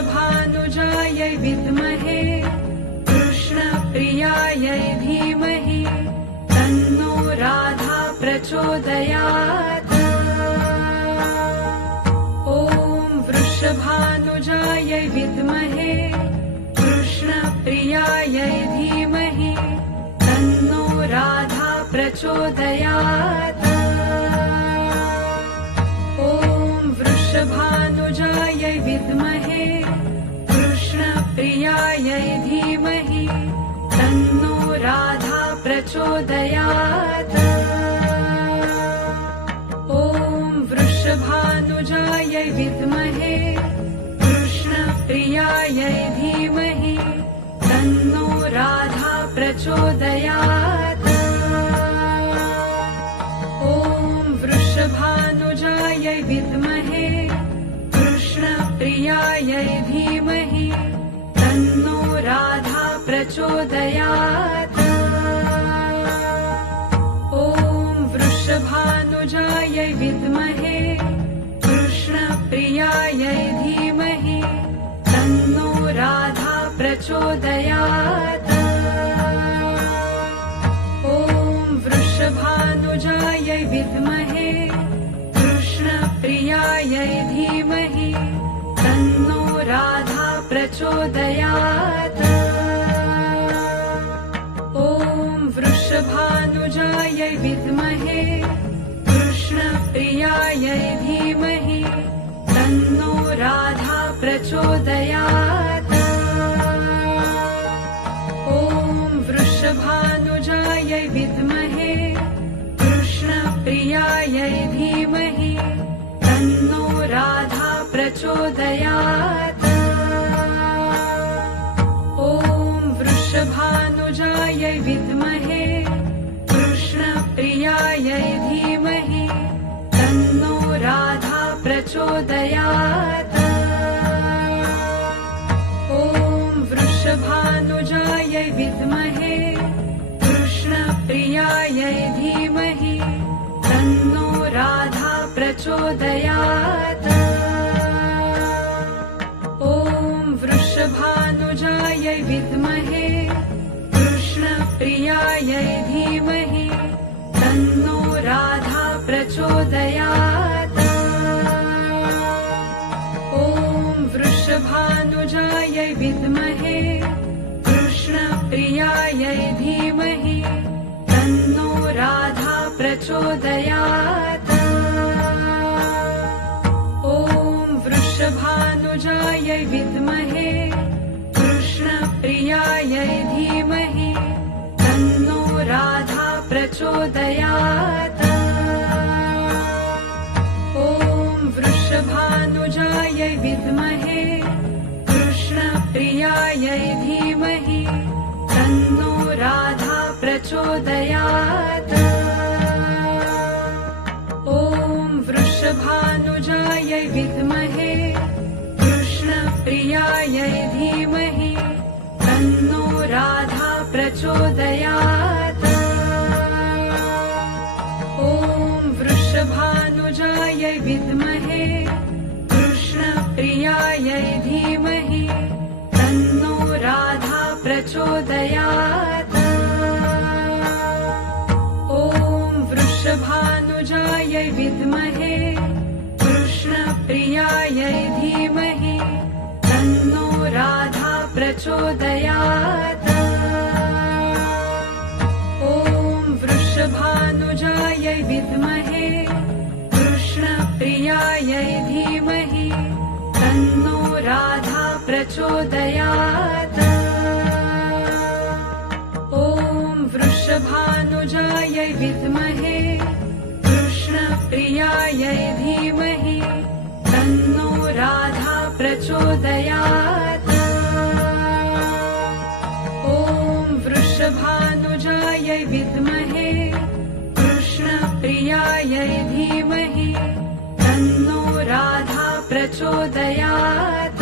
वृषभानुजायै विद्महे कृष्णप्रियायै धीमहि तन्नो राधा प्रचोदयात्। ॐ वृषभानुजायै विद्महे कृष्णप्रियायै धीमहि तन्नो राधा प्रचोदयात्। ॐ वृषभानुजायै विद्महे कृष्णप्रियायै धीमहि तन्नो राधा प्रचोदयात्। ॐ वृषभानुजायै विद्महे कृष्णप्रियायै धीमहि तन्नो राधा प्रचोदयात्। ॐ वृषभानुजायै विद्महे कृष्णप्रियायै धीमहि तन्नो राधा प्रचोदयात्। ॐ वृषभानुजायै विद्महे कृष्णप्रियायै धीमहि तन्नो राधा प्रचोदयात्। ॐ वृषभानुजायै विद्महे कृष्णप्रियायै धीमहि तन्नो राधा प्रचोदयात्। ॐ वृषभानुजायै विद्महे कृष्णप्रियायै धीमहि तन्नो राधा प्रचोदयात्। ॐ वृषभानुजायै विद्महे कृष्णप्रियायै धीमहि तन्नो राधा प्रचोदयात्। ॐ वृषभानुजायै विद्महे कृष्णप्रियायै धीमहि तन्नो राधा प्रचोदयात्। ॐ वृषभानुजायै विद्महे कृष्णप्रियायै धीमहि तन्नो राधा प्रचोदयात्। ॐ वृषभानुजायै विद्महे कृष्णप्रियायै धीमहि तन्नो राधा प्रचोदयात्। ॐ वृषभानुजायै विद्महे कृष्णप्रियायै धीमहि तन्नो राधा प्रचोदयात्। ॐ वृषभानुजायै विद्महे कृष्णप्रियायै धीमहि तन्नो राधा प्रचोदयात्। ॐ वृषभानुजायै विद्महे कृष्णप्रियायै धीमहि तन्नो राधा प्रचोदयात्। ॐ वृषभानुजायै विद्महे कृष्णप्रियायै धीमहि तन्नो राधा प्रचोदयात्। ॐ वृषभानुजायै विद्महे कृष्णप्रियायै धीमहि तन्नो राधा प्रचोदयात्। ॐ वृषभानुजायै विद्महे कृष्णप्रियायै धीमहि तन्नो राधा प्रचोदयात्। ॐ वृषभानुजायै विद्महे कृष्णप्रियायै धीमहि तन्नो राधा प्रचोदयात्। ॐ वृषभानुजायै विद्महे कृष्णप्रियायै धीमहि तन्नो राधा प्रचोदयात्। ॐ वृषभानुजायै विद्महे कृष्णप्रियायै धीमहि तन्नो राधा प्रचोदयात्।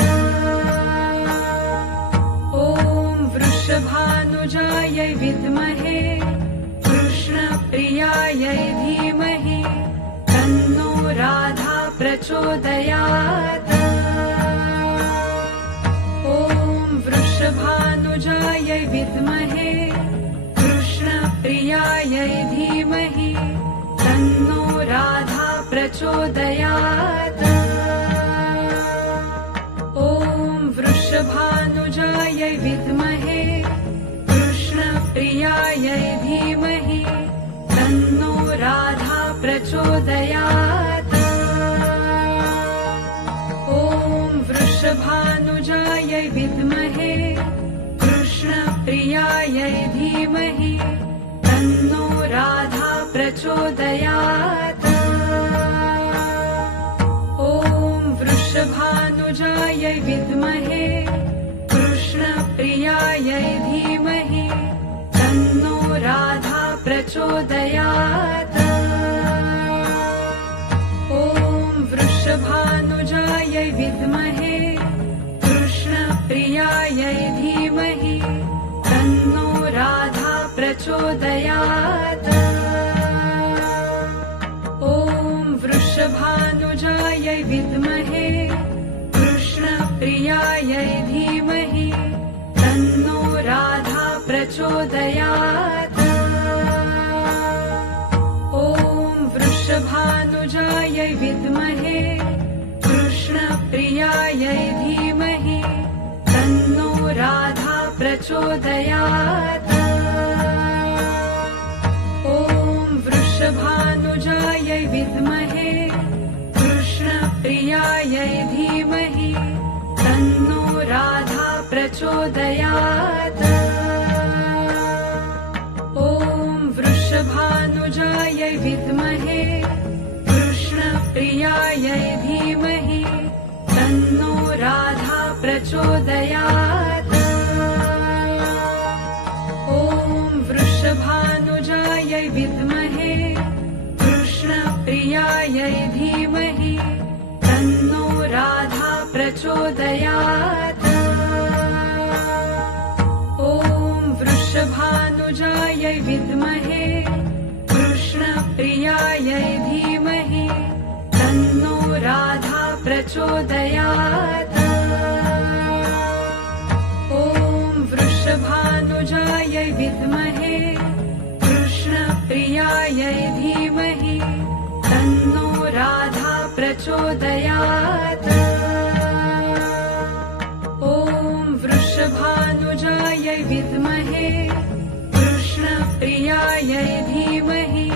ॐ वृषभानुजायै विद्महे कृष्णप्रियायै धीमहि तन्नो राधा प्रचोदयात्। ॐ वृषभानुजायै विद्महे कृष्णप्रियायै धीमहि तन्नो राधा प्रचोदयात्। ॐ वृषभानुजायै विद्महे कृष्णप्रियायै धीमहि तन्नो राधा प्रचोदयात्। ॐ वृषभानुजायै विद्महे कृष्णप्रियायै धीमहि तन्नो राधा प्रचोदयात्। ॐ वृषभानुजायै विद्महे कृष्णप्रियायै धीमहि तन्नो राधा प्रचोदयात्। ॐ वृषभानुजायै विद्महे कृष्णप्रियायै धीमहि तन्नो राधा प्रचोदयात्। ॐ वृषभानुजायै विद्महे कृष्णप्रियायै धीमहि तन्नो राधा प्रचोदयात्। ॐ वृषभानुजायै विद्महे कृष्णप्रियायै धीमहि तन्नो राधा प्रचोदयात्। ॐ वृषभानुजायै विद्महे कृष्णप्रियायै धीमहि तन्नो राधा प्रचोदयात्। ॐ वृषभानुजायै विद्महे कृष्णप्रियायै धीमहि तन्नो राधा प्रचोदयात्। ॐ वृषभानुजायै विद्महे कृष्णप्रियायै धीमहि तन्नो राधा प्रचोदयात्। ॐ वृषभानुजायै विद्महे कृष्णप्रियायै धीमहि तन्नो राधा प्रचोदयात्। ॐ वृषभानुजायै विद्महे कृष्णप्रियायै धीमहि तन्नो राधा प्रचोदयात्। ॐ वृषभानुजायै विद्महे कृष्णप्रियायै धीमहि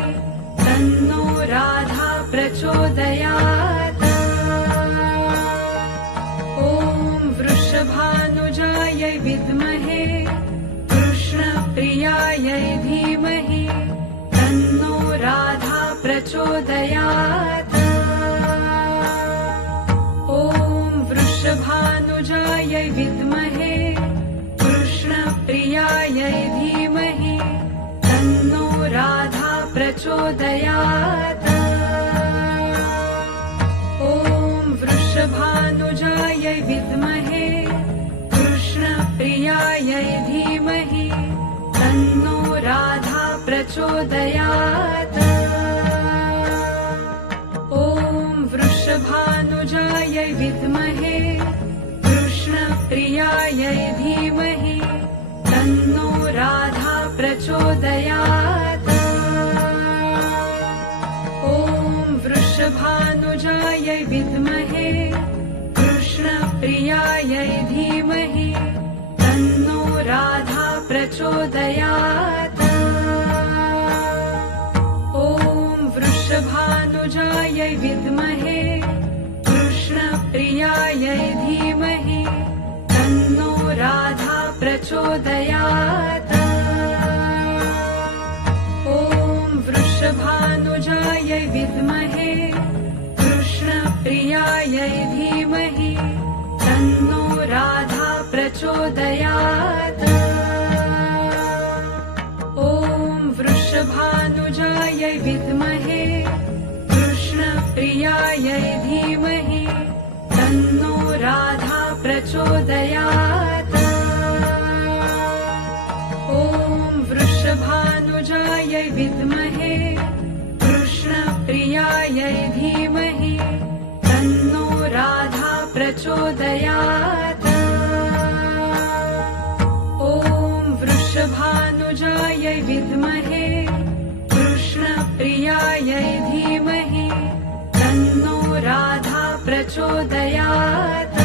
तन्नो राधा प्रचोदयात्। ॐ वृषभानुजायै विद्महे कृष्णप्रियायै धीमहि तन्नो राधा प्रचोदयात्। ॐ वृषभानुजायै विद्महे कृष्णप्रियायै धीमहि तन्नो राधा प्रचोदयात्। ॐ वृषभानुजायै विद्महे कृष्णप्रियायै धीमहि तन्नो राधा प्रचोदयात्। ॐ वृषभानुजायै विद्महे कृष्णप्रियायै धीमहि तन्नो राधा प्रचोदयात्। ॐ वृषभानुजायै विद्महे कृष्णप्रियायै धीमहि तन्नो राधा प्रचोदयात्। ॐ वृषभानुजायै विद्महे कृष्णप्रियायै धीमहि तन्नो राधा प्रचोदयात्। ॐ वृषभानुजायै विद्महे कृष्णप्रियायै धीमहि तन्नो राधा प्रचोदयात्। ॐ वृषभानुजायै विद्महे कृष्णप्रियायै धीमहि तन्नो राधा प्रचोदयात्। ॐ वृषभानुजायै विद्महे कृष्णप्रियायै धीमहि तन्नो राधा प्रचोदयात्। प्रचोदयात्।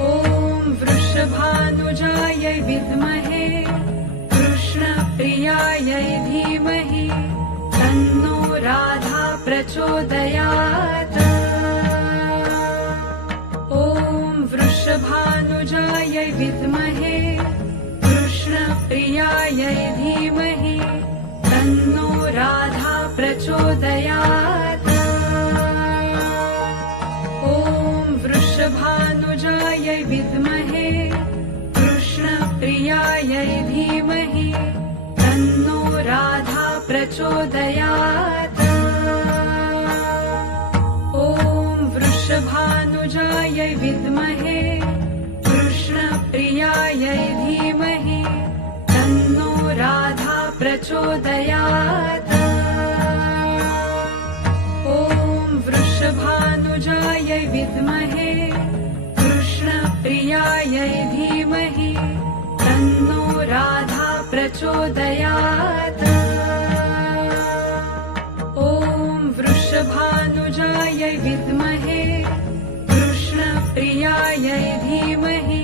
ॐ वृषभानुजायै विद्महे कृष्णप्रियायै धीमहि तन्नो राधा प्रचोदयात्। ॐ वृषभानुजायै विद्महे कृष्णप्रियायै धीमहि तन्नो राधा प्रचोदयात्। ॐ वृषभानुजायै विद्महे कृष्णप्रियायै धीमहि तन्नो राधा प्रचोदयात्। ॐ वृषभानुजायै विद्महे कृष्णप्रियायै धीमहि तन्नो राधा प्रचोदयात्। ॐ वृषभानुजायै विद्महे कृष्णप्रियायै धीमहि तन्नो राधा प्रचोदयात्। ॐ वृषभानुजायै विद्महे कृष्णप्रियायै धीमहि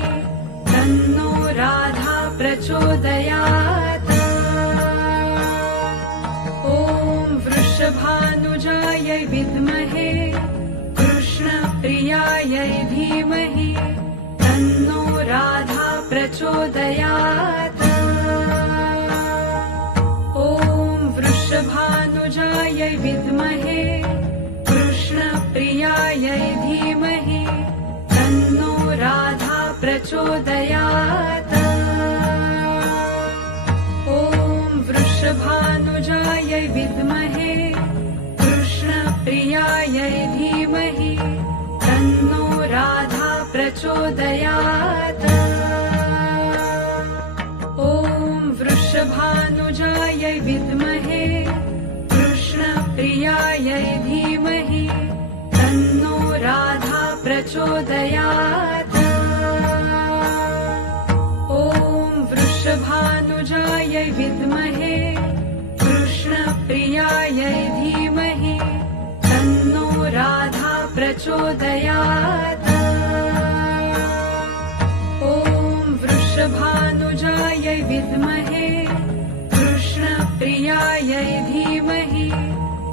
तन्नो राधा प्रचोदयात्। ॐ वृषभानुजायै विद्महे कृष्णप्रियायै धीमहि तन्नो राधा प्रचोदयात्। ॐ वृषभानुजायै विद्महे कृष्णप्रियायै धीमहि तन्नो राधा प्रचोदयात्। ॐ वृषभानुजायै विद्महे कृष्णप्रियायै धीमहि तन्नो राधा प्रचोदयात्। ॐ वृषभानुजायै विद्महे कृष्णप्रियायै धीमहि तन्नो राधा प्रचोदयात्। ॐ वृषभानुजायै विद्महे कृष्णप्रियायै धीमहि तन्नो राधा प्रचोदयात्। ॐ वृषभानुजायै विद्महे कृष्णप्रियायै धीमहि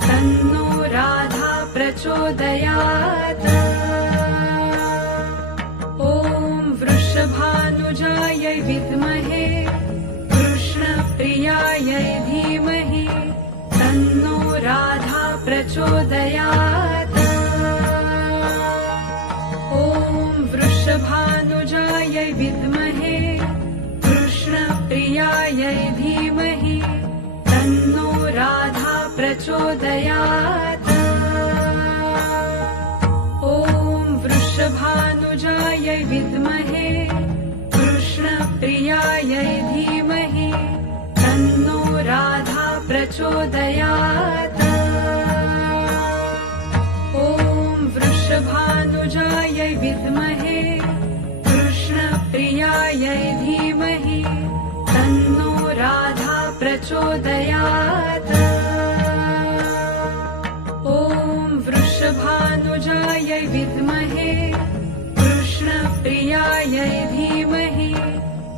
तन्नो राधा प्रचोदयात्। ॐ वृषभानुजायै विद्महे कृष्णप्रियायै धीमहि तन्नो राधा प्रचोदयात्। ॐ वृषभानुजायै विद्महे कृष्णप्रियायै धीमहि तन्नो राधा प्रचोदयात्। ॐ वृषभानुजायै विद्महे कृष्णप्रियायै धीमहि तन्नो राधा प्रचोदयात्। ॐ वृषभानुजायै विद्महे कृष्णप्रियायै धीमहि तन्नो राधा प्रचोदयात्। ॐ वृषभानुजायै विद्महे कृष्णप्रियायै धीमहि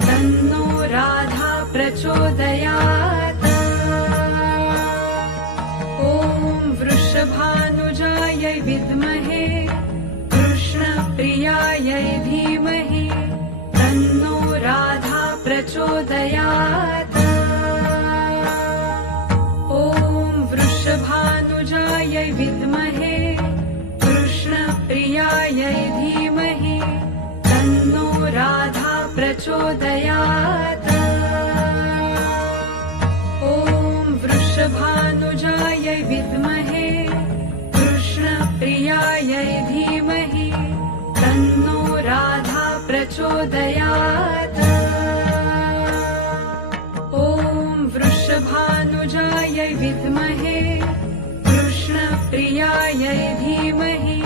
तन्नो राधा प्रचोदयात्। ॐ वृषभानुजायै विद्महे कृष्णप्रियायै धीमहि तन्नो राधा प्रचोदयात्। ॐ वृषभानुजायै विद्महे कृष्णप्रियायै धीमहि तन्नो राधा प्रचोदयात्। ॐ वृषभानुजायै विद्महे कृष्णप्रियायै धीमहि तन्नो राधा प्रचोदयात्। ॐ वृषभानुजायै विद्महे कृष्णप्रियायै धीमहि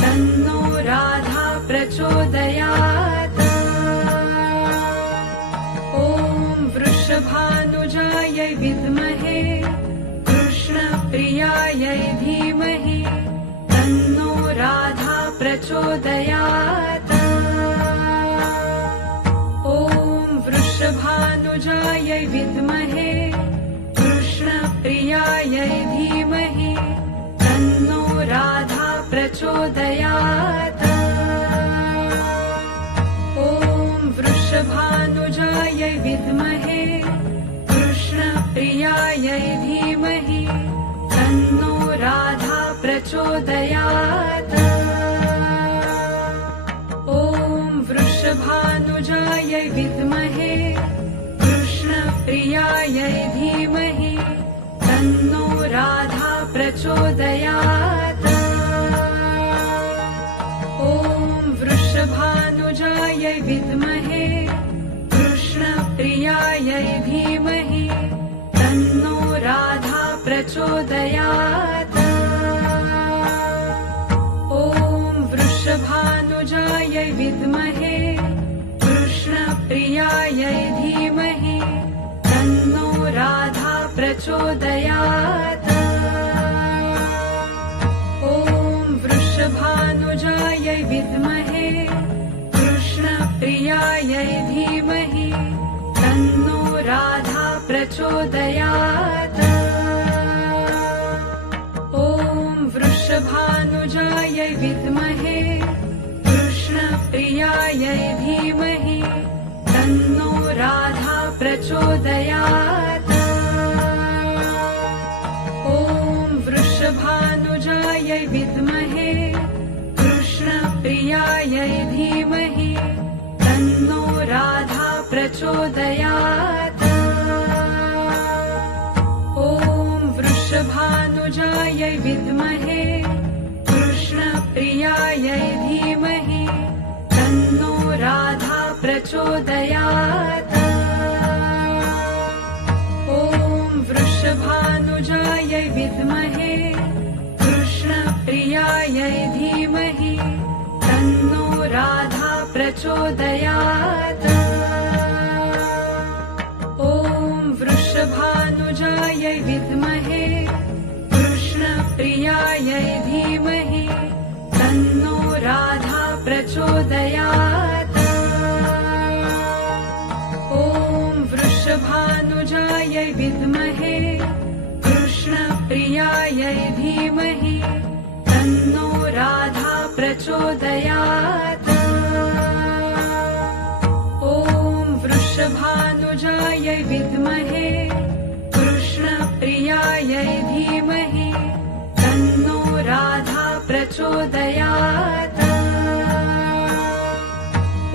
तन्नो राधा प्रचोदयात्। ॐ वृषभानुजायै विद्महे कृष्णप्रियायै धीमहि प्रचोदयात्। ॐ वृषभानुजायै विद्महे कृष्णप्रियायै धीमहि तन्नो राधा प्रचोदयात्। ॐ वृषभानुजायै विद्महे कृष्णप्रियायै धीमहि तन्नो राधा प्रचोदयात्। ॐ वृषभानुजायै विद्महे कृष्णप्रियायै धीमहि तन्नो राधा प्रचोदयात्। ॐ वृषभानुजायै विद्महे कृष्णप्रियायै धीमहि तन्नो राधा प्रचोदयात्। ॐ वृषभानुजायै विद्महे कृष्णप्रियायै धीमहि तन्नो राधा प्रचोदयात्। ॐ वृषभानुजायै विद्महे कृष्णप्रियायै धीमहि तन्नो राधा प्रचोदयात्। ॐ वृषभानुजायै विद्महे कृष्णप्रियायै धीमहि तन्नो राधा प्रचोदयात्। ॐ वृषभानुजायै विद्महे कृष्णप्रियायै धीमहि तन्नो राधा प्रचोदयात्। ॐ वृषभानुजायै विद्महे कृष्णप्रियायै धीमहि तन्नो राधा प्रचोदयात्। ॐ वृषभानुजायै विद्महे कृष्णप्रियायै धीमहि तन्नो राधा प्रचोदयात्। ॐ वृषभानुजायै विद्महे कृष्णप्रियायै धीमहि तन्नो राधा प्रचोदयात्। ॐ वृषभानुजायै विद्महे कृष्णप्रियायै धीमहि तन्नो राधा प्रचोदयात्। ॐ वृषभानुजायै विद्महे कृष्णप्रियायै धीमहि तन्नो राधा प्रचोदयात्।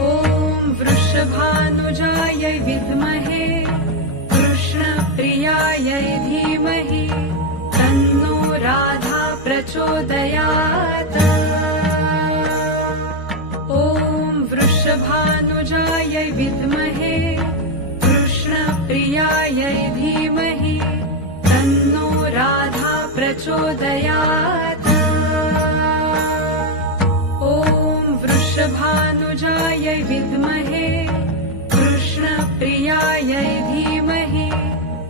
ॐ वृषभानुजायै विद्महे कृष्णप्रियायै धीमहि तन्नो राधा प्रचोदयात्। ॐ वृषभानुजायै विद्महे कृष्णप्रियायै धीमहि तन्नो राधा प्रचोदयात्। ॐ वृषभानुजायै विद्महे कृष्णप्रियायै धीमहि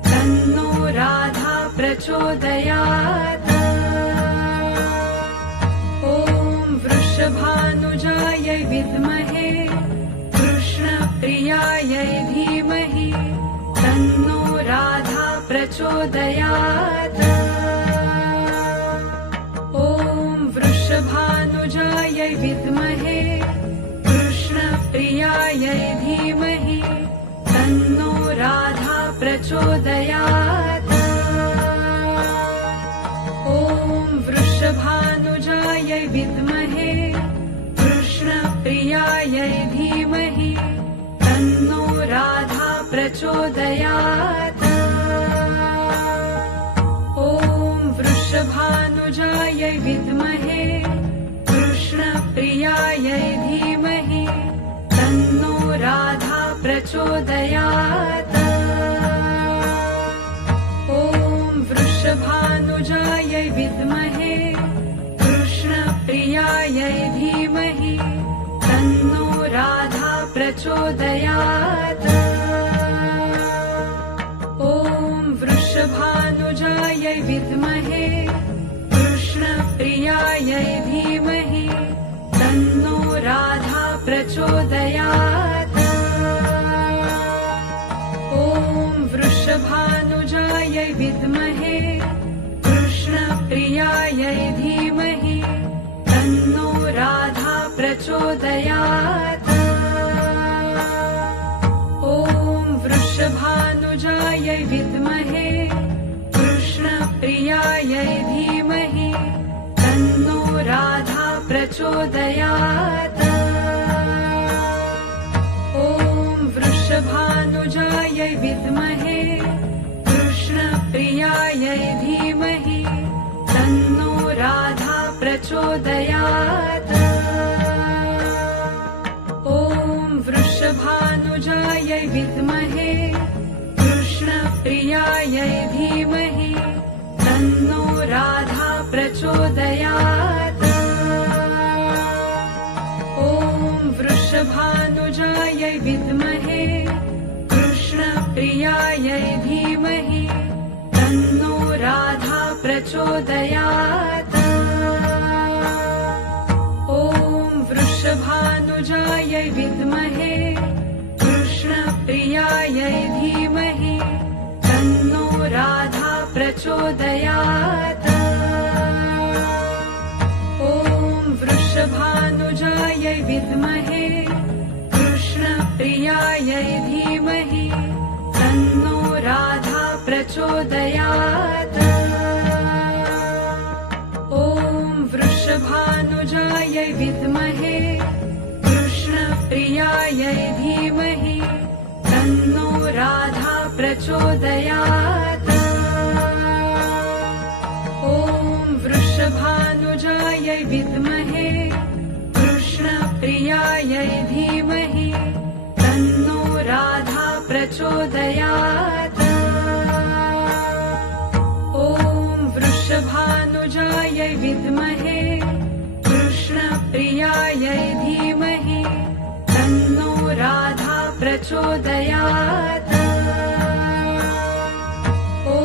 तन्नो राधा प्रचोदयात्। ॐ वृषभानुजायै विद्महे कृष्णप्रियायै धीमहि तन्नो राधा प्रचोदयात्। ॐ वृषभानुजायै विद्महे कृष्णप्रियायै धीमहि तन्नो राधा प्रचोदयात्। ॐ वृषभानुजायै विद्महे कृष्णप्रियायै धीमहि तन्नो राधा प्रचोदयात्। ॐ वृषभानुजायै विद्महे कृष्णप्रियायै धीमहि तन्नो राधा प्रचोदयात्। ॐ वृषभानुजायै विद्महे कृष्णप्रियायै धीमहि तन्नो राधा प्रचोदयात्। ॐ वृषभानुजायै विद्महे कृष्णप्रियायै धीमहि कृष्णप्रियायै धीमहि तन्नो राधा प्रचोदयात्। ॐ वृषभानुजायै विद्महे कृष्णप्रियायै धीमहि तन्नो राधा प्रचोदयात्। ॐ वृषभानुजायै विद्महे कृष्णप्रियायै धीमहि तन्नो राधा प्रचोदयात्। ॐ वृषभानुजायै विद्महे कृष्णप्रियायै धीमहि तन्नो राधा प्रचोदयात्। ॐ वृषभानुजायै विद्महे कृष्णप्रियायै धीमहि तन्नो राधा प्रचोदयात्। ॐ वृषभानुजायै विद्महे कृष्णप्रियायै धीमहि तन्नो राधा प्रचोदयात्। ॐ वृषभानुजायै विद्महे कृष्णप्रियायै धीमहि तन्नो राधा प्रचोदयात्। ॐ वृषभानुजायै विद्महे कृष्णप्रियायै धीमहि तन्नो राधा प्रचोदयात्। ॐ वृषभानुजायै विद्महे कृष्णप्रियायै धीमहि तन्नो राधा प्रचोदयात्। ॐ वृषभानुजायै विद्महे कृष्णप्रियायै धीमहि तन्नो राधा प्रचोदयात्।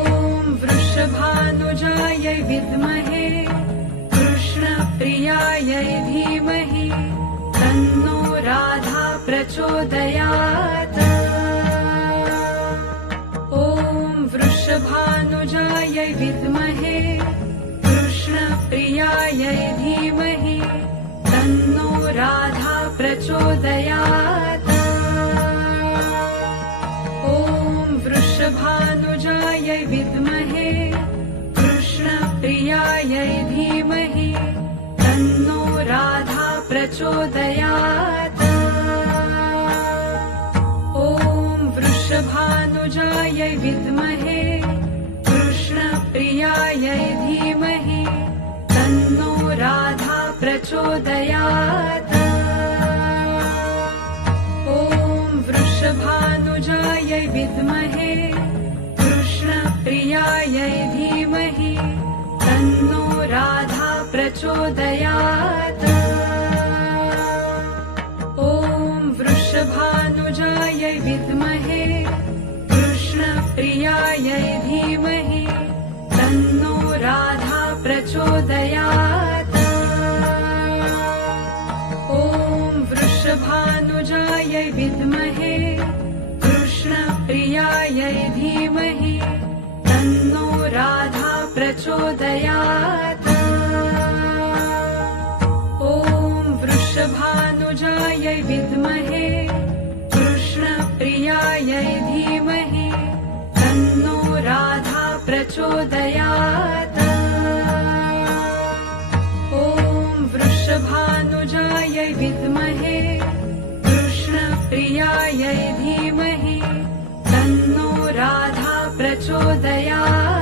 ॐ वृषभानुजायै विद्महे कृष्णप्रियायै धीमहि तन्नो राधा प्रचोदयात्। ॐ वृषभानुजायै विद्महे कृष्णप्रियायै धीमहि तन्नो राधा प्रचोदयात्। ॐ वृषभानुजायै विद्महे कृष्णप्रियायै धीमहि तन्नो राधा प्रचोदयात्। ॐ वृषभानुजायै विद्महे कृष्णप्रियायै धीमहि तन्नो राधा प्रचोदयात्। ॐ वृषभानुजायै विद्महे कृष्णप्रियायै धीमहि तन्नो राधा प्रचोदयात्। ॐ वृषभानुजायै विद्महे कृष्णप्रियायै धीमहि तन्नो राधा प्रचोदयात्। ॐ वृषभानुजायै विद्महे कृष्णप्रियायै धीमहि तन्नो राधा प्रचोदयात्। ॐ वृषभानुजायै विद्महे कृष्णप्रियायै धीमहि तन्नो राधा प्रचोदयात्। ॐ वृषभानुजायै विद्महे कृष्णप्रियायै धीमहि तन्नो राधा प्रचोदयात्।